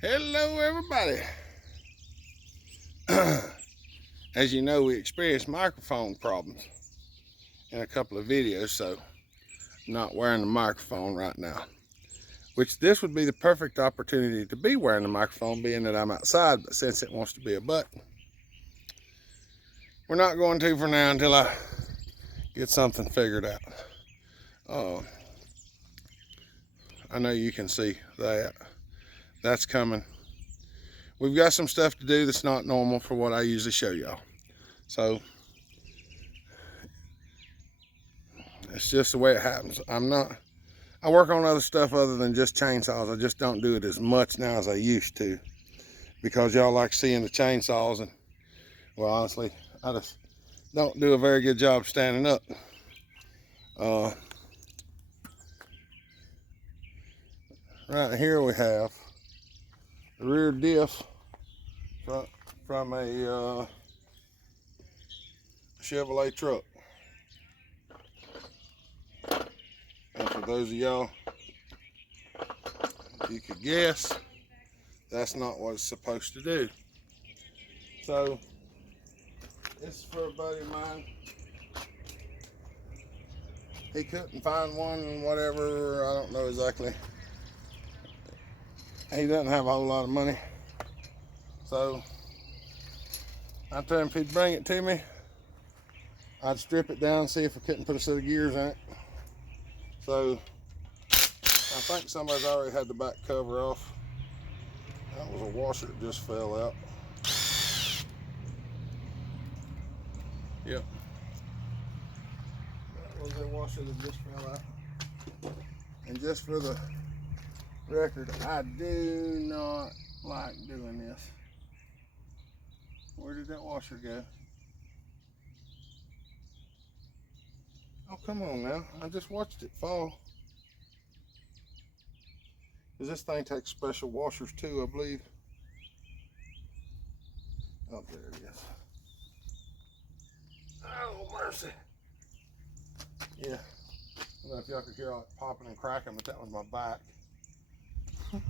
Hello, everybody. As you know, we experienced microphone problems in a couple of videos, so I'm not wearing the microphone right now. Which this would be the perfect opportunity to be wearing the microphone, being that I'm outside, but since it wants to be a button, we're not going to for now until I get something figured out. I know you can see that. That's coming. We've got some stuff to do that's not normal for what I usually show y'all. So it's just the way it happens. I work on other stuff other than just chainsaws. I just don't do it as much now as I used to because y'all like seeing the chainsaws, and well, honestly, I just don't do a very good job standing up. Right here we have the rear diff from a Chevrolet truck. And for those of y'all, you could guess, that's not what it's supposed to do. So, this is for a buddy of mine. He couldn't find one, whatever, I don't know exactly. He doesn't have a whole lot of money. So, I told him if he'd bring it to me, I'd strip it down and see if I couldn't put a set of gears in it. So, I think somebody's already had the back cover off. That was a washer that just fell out. Yep. That was a washer that just fell out. And just for the record, I do not like doing this. Where did that washer go? Oh, come on now. I just watched it fall. Because this thing takes special washers too, I believe. Oh, there it is. Oh, mercy. Yeah. I don't know if y'all could hear all that popping and cracking, but that was my back. We're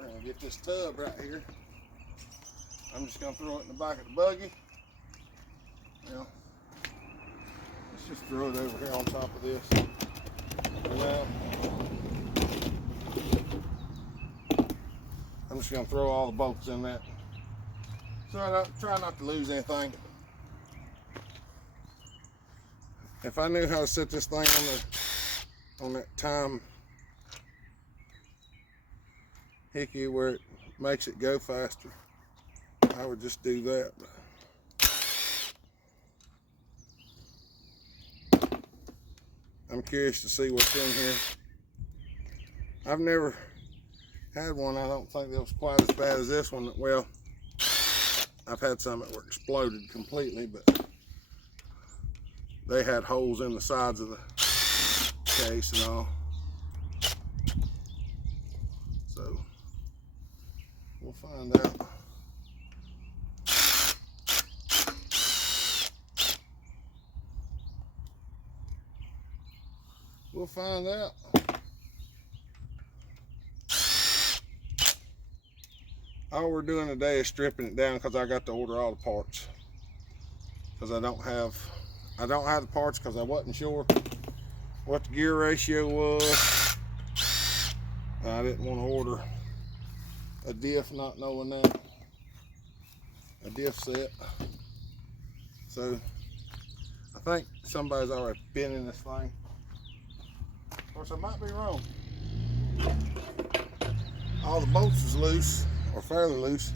going to get this tub right here. I'm just going to throw it in the back of the buggy. Well, let's just throw it over here on top of this. And now, I'm just going to throw all the bolts in that. So I try not to lose anything. If I knew how to set this thing on that time hickey where it makes it go faster, I would just do that. I'm curious to see what's in here. I've never had one, I don't think that was quite as bad as this one. Well, I've had some that were exploded completely, but they had holes in the sides of the case and all. So, we'll find out. We'll find out. All we're doing today is stripping it down because I got to order all the parts. Because I don't have the parts because I wasn't sure what the gear ratio was. I didn't want to order a diff not knowing that. A diff set. So I think somebody's already been in this thing. Of course, I might be wrong. All the bolts is loose, or fairly loose.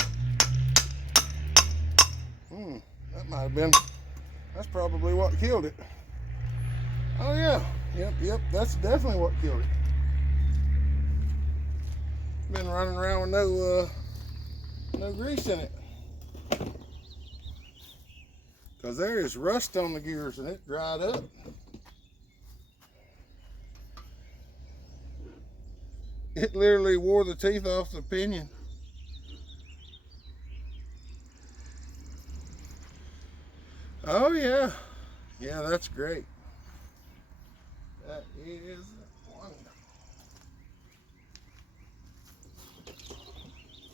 That might have been, that's probably what killed it. Oh yeah, yep, that's definitely what killed it. Been running around with no grease in it. Because there is rust on the gears and it dried up. It literally wore the teeth off the pinion. Oh yeah, Yeah, that's great. That is wonderful.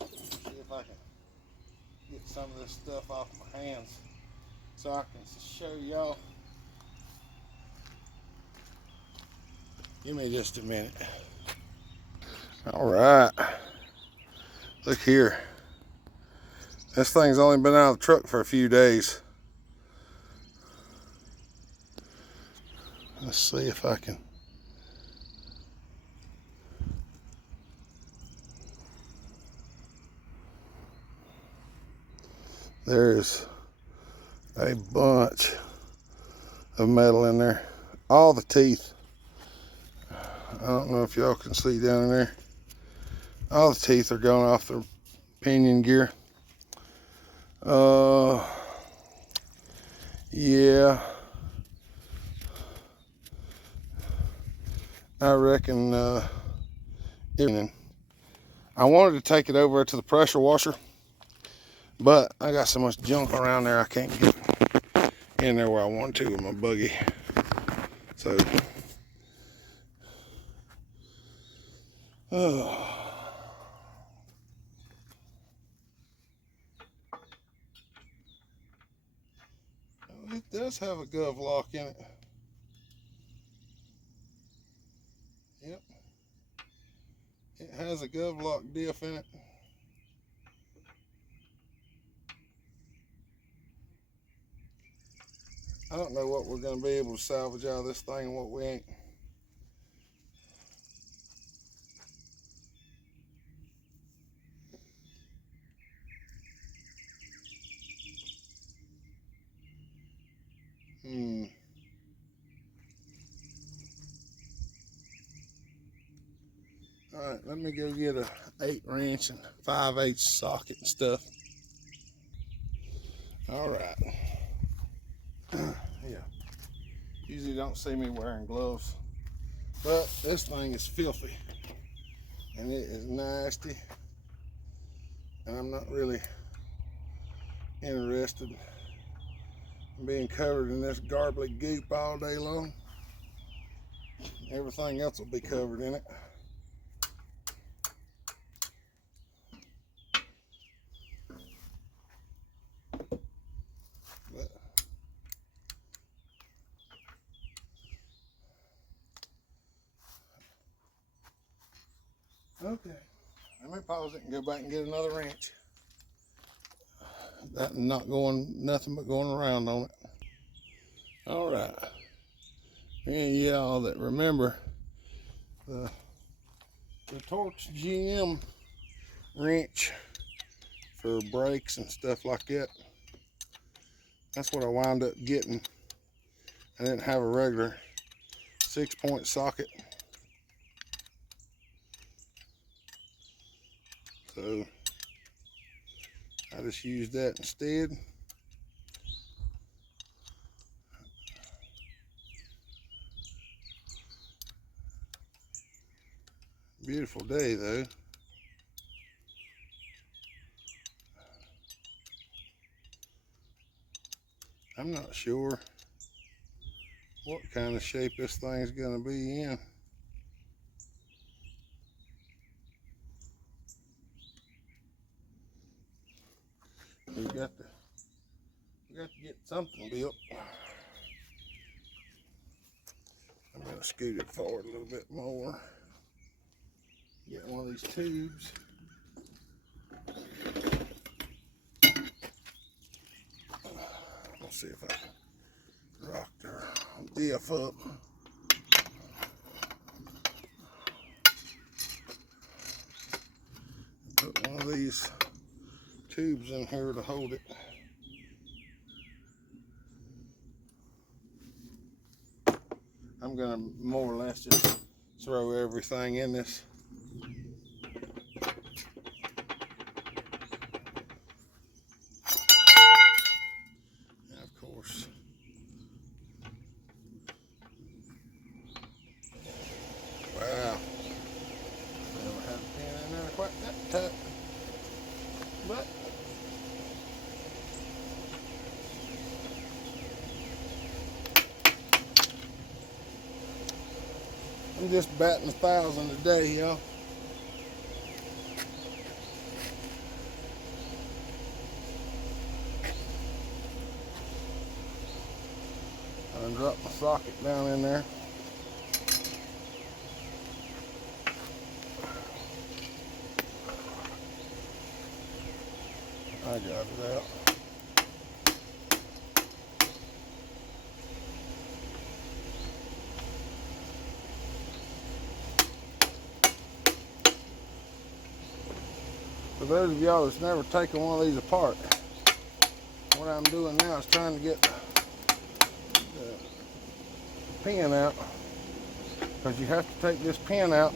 See if I can get some of this stuff off my hands so I can show y'all. Give me just a minute. All right. Look here. This thing's only been out of the truck for a few days. Let's see if I can. There's a bunch of metal in there. All the teeth. I don't know if y'all can see down in there. All the teeth are going off the pinion gear. Yeah. I reckon I wanted to take it over to the pressure washer, but I got so much junk around there I can't get in there where I want to with my buggy. So it does have a gov lock in it. Yep. It has a gov lock diff in it. I don't know what we're going to be able to salvage out of this thing and what we ain't. All right, let me go get a 8 wrench and 5/8 socket and stuff. All right. Yeah. Usually don't see me wearing gloves, but this thing is filthy and it is nasty, and I'm not really interested in being covered in this garbly goop all day long. Everything else will be covered in it. But okay, let me pause it and go back and get another wrench. That not going, nothing but going around on it. All right. And y'all that remember the Torx GM wrench for brakes and stuff like that, that's what I wound up getting. I didn't have a regular 6-point socket, so I just used that instead. Beautiful day though. I'm not sure what kind of shape this thing's gonna be in. We got to get something built. I'm gonna scoot it forward a little bit more. Get one of these tubes. Let's see if I can rock their diff up. Put one of these tubes in here to hold it. I'm gonna more or less just throw everything in this. And of course, wow, never had a pin in there quite that tight, but I'm just batting 1,000 a day, y'all. I dropped my socket down in there. I got it out. For those of y'all that's never taken one of these apart, what I'm doing now is trying to get the pin out, because you have to take this pin out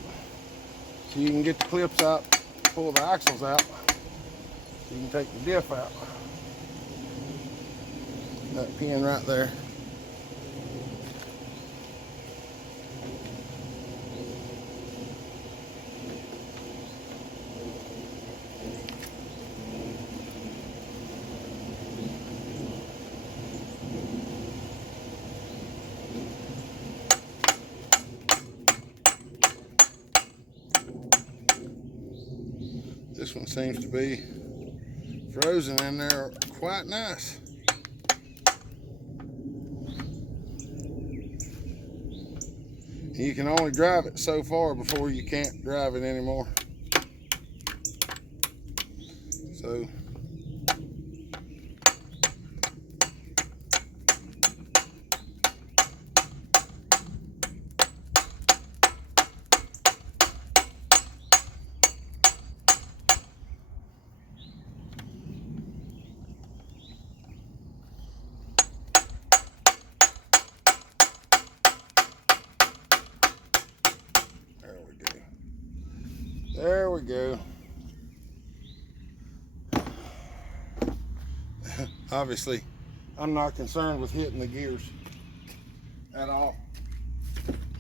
so you can get the clips out, pull the axles out, so you can take the diff out. That pin right there. This one seems to be frozen in there quite nice. You can only drive it so far before you can't drive it anymore. So there we go. Obviously, I'm not concerned with hitting the gears at all.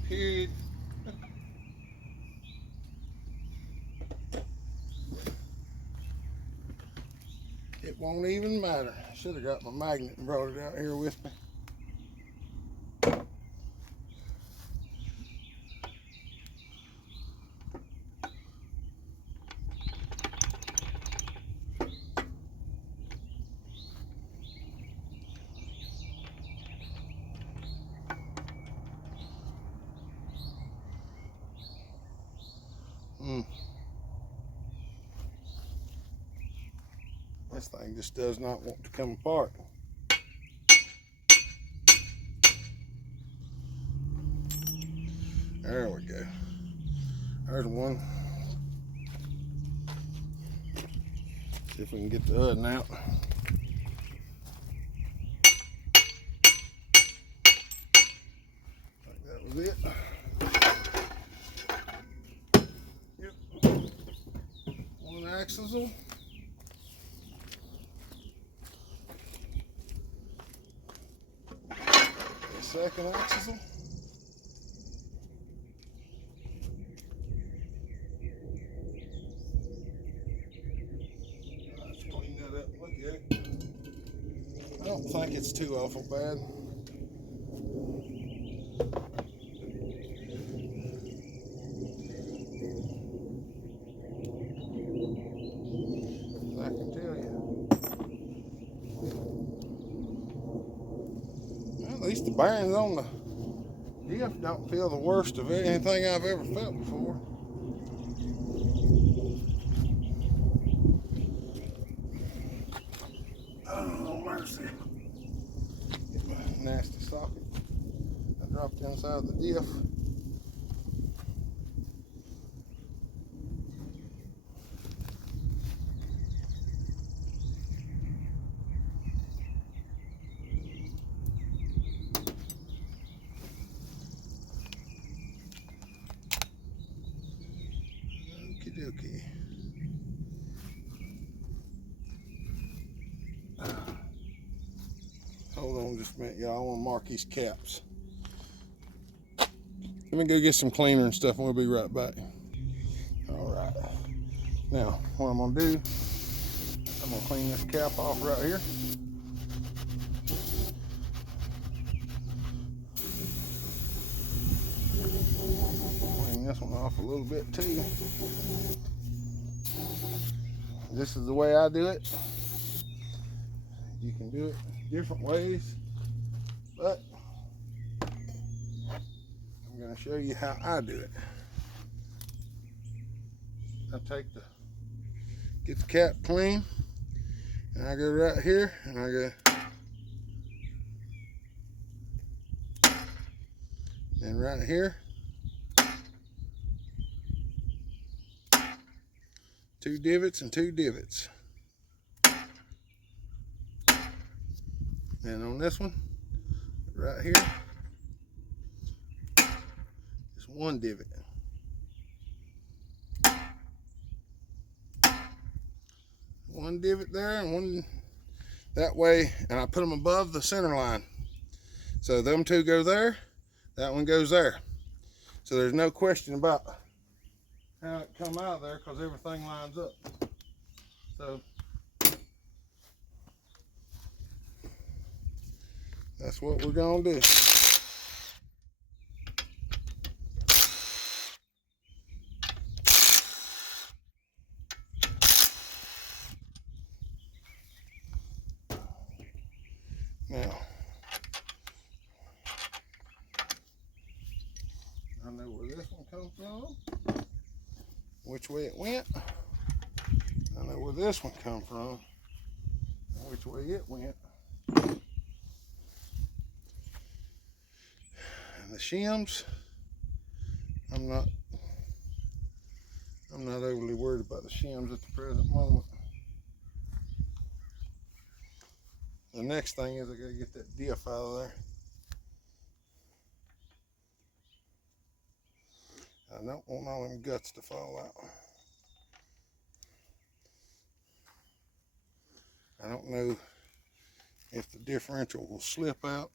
Period. It won't even matter. Should have got my magnet and brought it out here with me. This thing just does not want to come apart. There we go. There's one. See if we can get the other one out. I think that was it. Yep. One axle. Second axle. Let's clean that up and look at it. I don't think it's too awful bad. I can tell you. Well, at least the bearings on the diff don't feel the worst of anything I've ever felt before. Oh, mercy. Nasty socket. I dropped inside the diff. Okay. Hold on just a minute, y'all. I want to mark these caps. Let me go get some cleaner and stuff, and we'll be right back. All right. Now, what I'm going to do, I'm going to clean this cap off right here. this one off a little bit too. This is the way I do it. You can do it different ways, but I'm going to show you how I do it. I get the cap clean, and I go right here, and I go, and right here, 2 divots and 2 divots. And on this one, right here, just 1 divot. 1 divot there and 1 that way, and I put them above the center line. So them 2 go there, that one goes there. So there's no question about how it come out of there because everything lines up. So that's what we're gonna do. Now, I know where this one comes from, which way it went. I know where this one come from, and which way it went. And the shims, I'm not overly worried about the shims at the present moment. The next thing is I gotta get that diff out of there. I don't want all them guts to fall out. I don't know if the differential will slip out.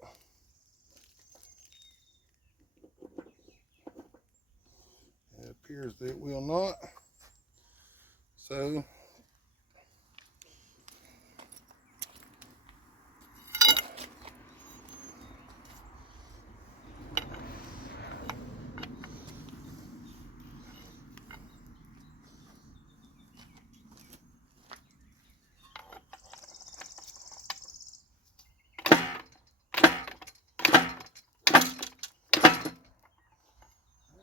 It appears that it will not. So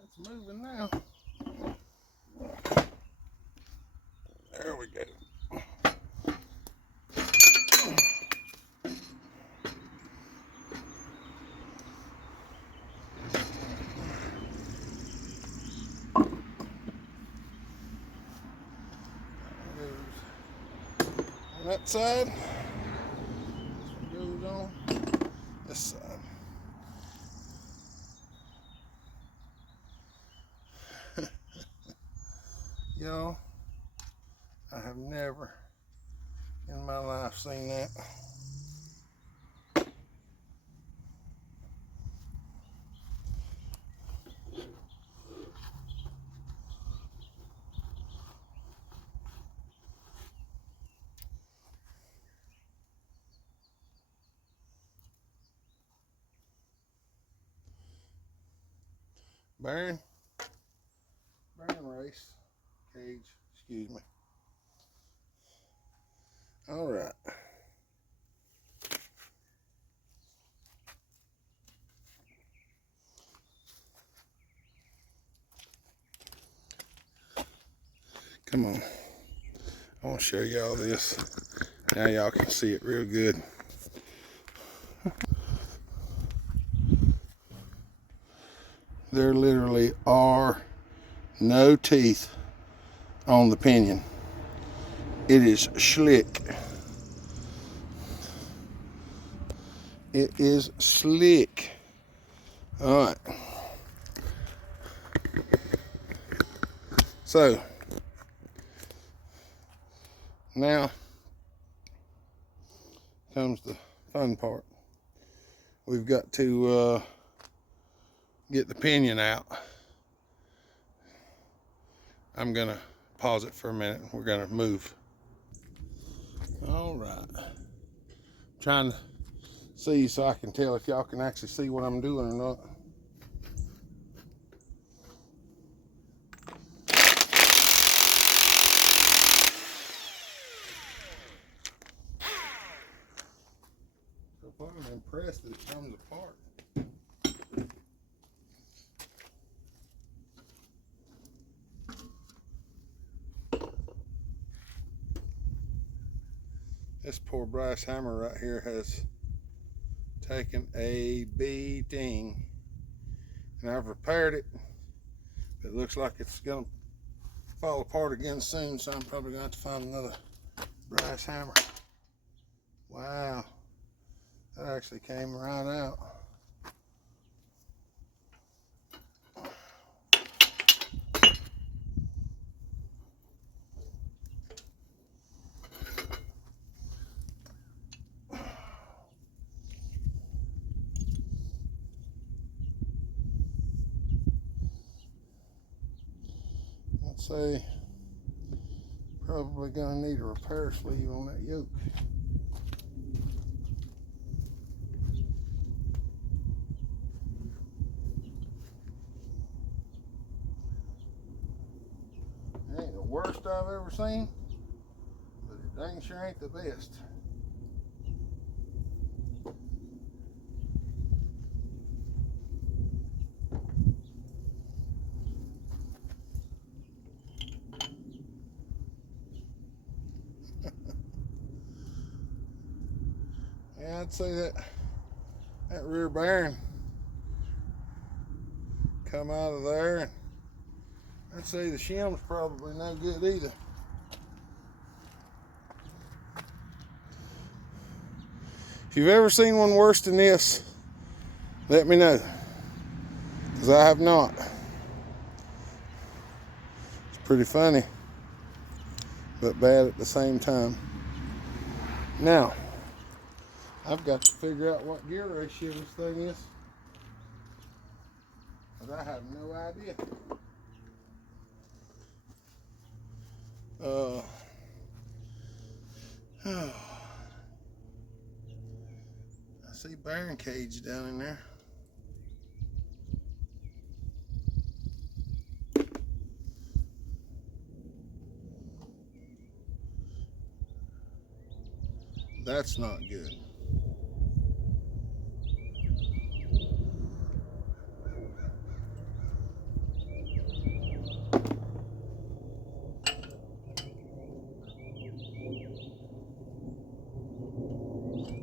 it's moving now. There we go. On that side, this one goes on this side. Y'all, I have never in my life seen that. Bearing race cage, excuse me. All right. Come on. I want to show y'all this. Now y'all can see it real good. There literally are no teeth on the pinion. It is slick. It is slick. All right. So now comes the fun part. We've got to get the pinion out. I'm gonna pause it for a minute. We're gonna move. All right. Trying to see so I can tell if y'all can actually see what I'm doing or not. impressed that it comes apart. This poor brass hammer right here has taken a beating, and I've repaired it. It looks like it's gonna fall apart again soon, so I'm probably gonna have to find another brass hammer. Wow, that actually came right out. Let's say probably gonna need a repair sleeve on that yoke. It ain't the worst I've ever seen, but it dang sure ain't the best. Yeah, I'd say that rear bearing come out of there, and I'd say the shim's probably no good either. If you've ever seen one worse than this, let me know, because I have not. It's pretty funny, but bad at the same time. Now, I've got to figure out what gear ratio this thing is, because I have no idea. I see bearing cage down in there. That's not good.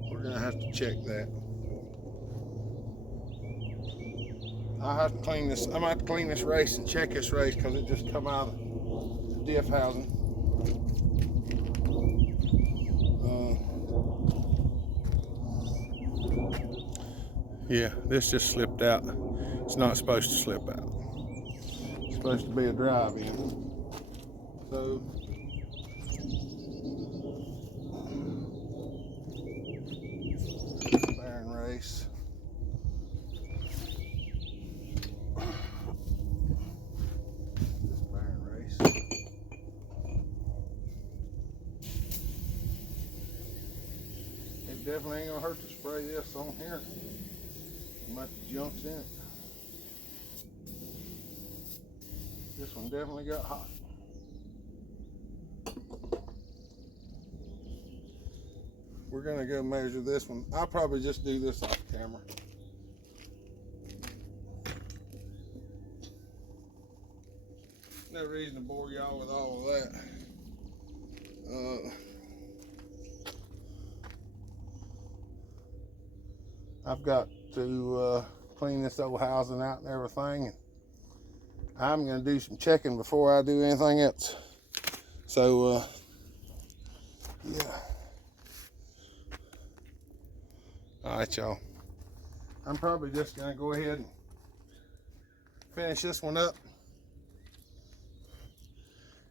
We're gonna have to check that. I'll have to clean this. I might have to clean this race and check this race, because it just come out of the diff housing. Yeah, this just slipped out. It's not supposed to slip out. It's supposed to be a drive-in. So bearing race. This bearing race. It definitely ain't gonna hurt to spray this on here. Much junk's in it. This one definitely got hot. We're gonna go measure this one. I'll probably just do this off camera. No reason to bore y'all with all of that. I've got to clean this old housing out and everything, and I'm going to do some checking before I do anything else. So yeah, all right, y'all, I'm probably just going to go ahead and finish this one up.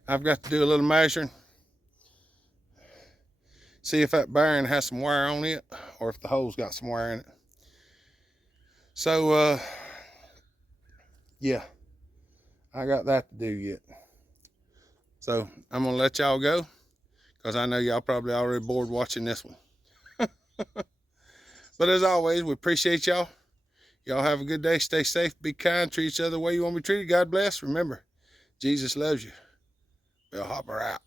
I've got to do a little measuring, see if that bearing has some wire on it, or if the hole's got some wire in it. So yeah, I got that to do yet. So I'm gonna let y'all go, because I know y'all probably already bored watching this one. But as always, we appreciate y'all. Y'all have a good day. Stay safe, be kind, treat each other the way you want to be treated. God bless. Remember, Jesus loves you. Bill Hopper out.